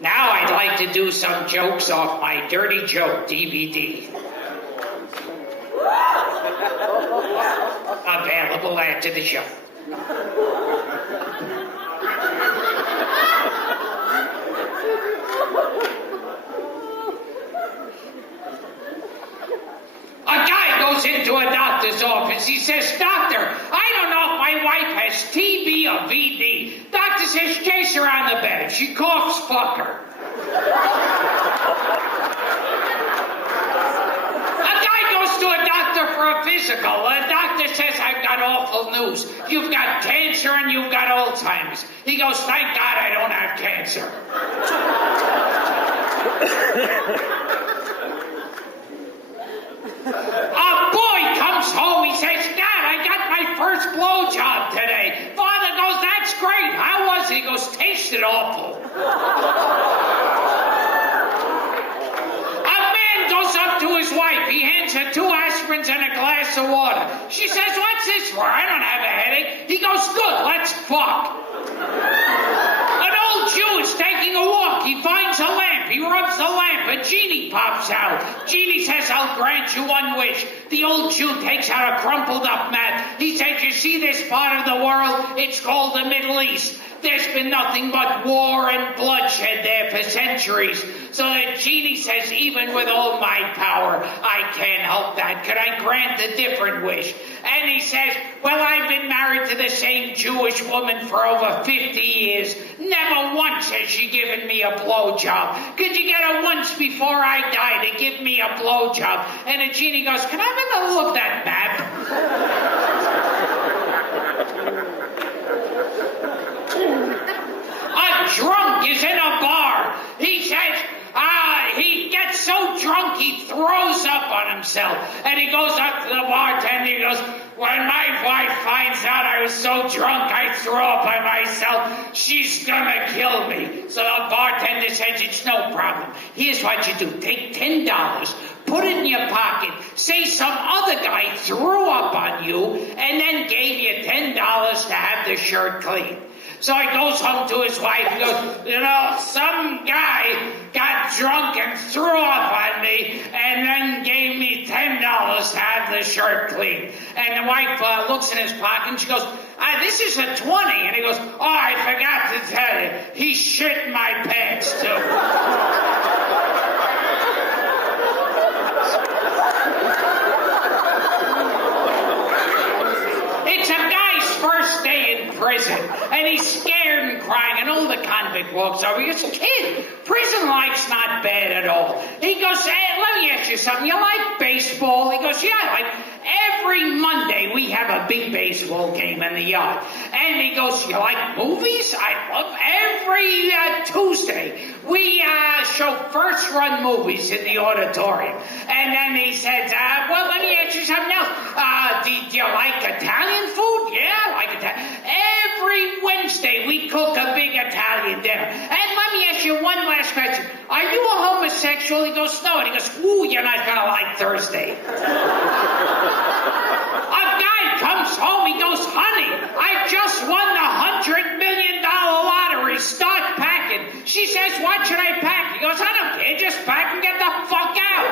Now I'd like to do some jokes off my Dirty Joke DVD. Available after the show. A guy goes into a doctor's office. He says, "Doctor, I don't know if my wife has TB or VD." Doctor says, "Chase her on the bed. If she coughs, fuck her." A guy goes to a doctor for a physical. The doctor says, "I've got awful news. You've got cancer and you've got Alzheimer's." He goes, "Thank God I don't have cancer." A boy comes home, he says, "Dad, I got my first blowjob today." Father goes, "That's great. How was it?" He goes, "Tasted awful." A man goes up to his wife. He hands her 2 aspirins and a glass of water. She says, "What's this for?" "I don't have a headache." He goes, "Good, let's fuck." An old Jew is taking a walk. He finds a lamp. He rubs the lamp. A genie pops out. Genie says, "I'll grant you one wish." The old Jew takes out a crumpled up map. He says, "You see this part of the world? It's called the Middle East. There's been nothing but war and bloodshed there for centuries." So the genie says, "Even with all my power, I can't help that. Could I grant a different wish?" And he says, "Well, I've been married to the same Jewish woman for over 50 years. Never once has she given me a blowjob. Could you get her once before I die to give me a blowjob?" And the genie goes, "Can I have another look at that map?" A drunk is in a bar. He says, he gets so drunk he throws up on himself. And he goes up to the bartender. He goes, "When my wife finds out I was so drunk I threw up on myself, she's gonna kill me." So the bartender says, "It's no problem. Here's what you do. Take $10, put it in your pocket, say some other guy threw up on you, and then gave you $10 to have the shirt cleaned." So he goes home to his wife and goes, "You know, some guy got drunk and threw up on me and then gave me $10 to have the shirt cleaned." And the wife looks in his pocket and she goes, "This is a 20. And he goes, "Oh, I forgot to tell you, he shit in my pants too." It's a guy's first day in prison, and he's scared and crying. An older convict walks over. He goes, "Kid, prison life's not bad at all." He goes, "Hey, let me ask you something. You like baseball?" He goes, "Yeah, I like." "Every Monday we have a big baseball game in the yard." And he goes, "You like movies?" "I love every Tuesday. We show first-run movies in the auditorium." And then he says, "Well, let me ask you something else. Do you like Italian food?" "Yeah, I like Italian." "Every Wednesday we cook a big Italian dinner." "And let me ask you one last question. Are you a homosexual?" He goes, "No." And he goes, "Ooh, you're not going to like Thursday." A guy comes home, he goes, "Honey, I just won the $100 million lottery. Start packing." She says, "What should I pack?" He goes, "I don't care, just pack and get the fuck out."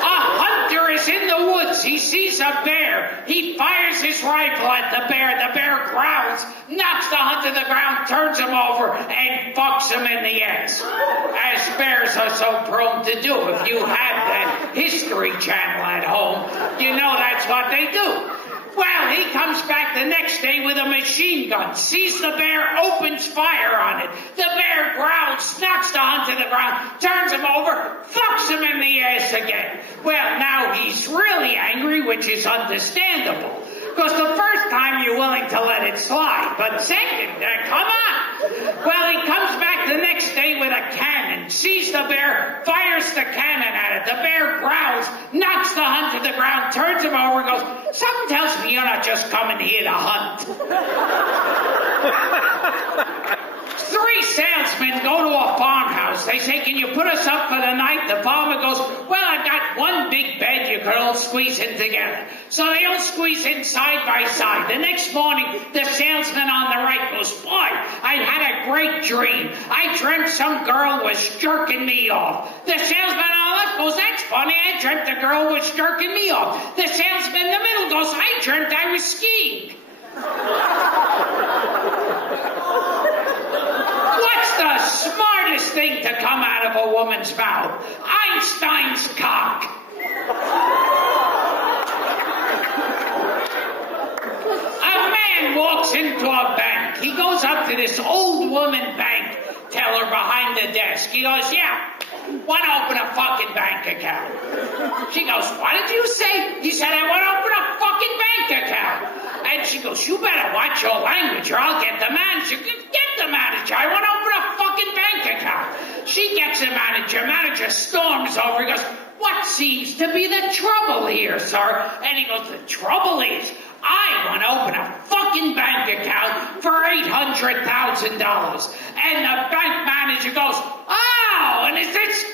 A hunter is in the woods. He sees a bear. He fires his rifle at the bear. The bear growls, knocks the hunter to the ground, turns him over, and fucks him in the ass. As bears are so prone to do. If you have that History Channel at home, you know that's what they do. Well, he comes back the next day with a machine gun, sees the bear, opens fire on it. The bear growls, knocks the hunter to the ground, turns him over, fucks him in the ass again. Well, now he's really angry, which is understandable. Because the first time you're willing to let it slide, but second, come on. Well, he comes back the next day with a cannon, sees the bear, fires the cannon at it. The bear growls, knocks the hunter to the ground, turns him over, and goes, "Something tells me you're not just coming here to hunt." 3 salesmen go to a farmhouse. house. They say, can you put us up for the night? The farmer goes, well, I've got one big bed you could all squeeze in together. So they all squeeze in side by side. The next morning, the salesman on the right goes, boy, I had a great dream. I dreamt some girl was jerking me off. The salesman on the left goes, that's funny. I dreamt the girl was jerking me off. The salesman in the middle goes, I dreamt I was skiing. What's the smartest thing to come out of a woman's mouth? Einstein's cock. A man walks into a bank. He goes up to this old woman bank teller behind the desk. He goes, yeah, want to open a fucking bank account. She goes, what did you say? He said, I want to open a fucking bank account. And she goes, you better watch your language or I'll get the manager. Get the manager. I want to open a fucking bank account. She gets the manager. Manager storms over. He goes, what seems to be the trouble here, sir? And he goes, the trouble is, I want to open a fucking bank account for $800,000. And the bank manager goes, oh, and is this